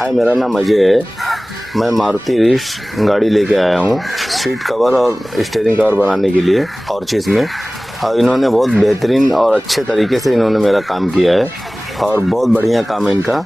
हाय, मेरा नाम अजय है। मैं मारुति रिट्स गाड़ी लेके आया हूँ सीट कवर और स्टीयरिंग कवर बनाने के लिए ऑर्चिस में। और इन्होंने बहुत बेहतरीन और अच्छे तरीके से इन्होंने मेरा काम किया है और बहुत बढ़िया काम है इनका।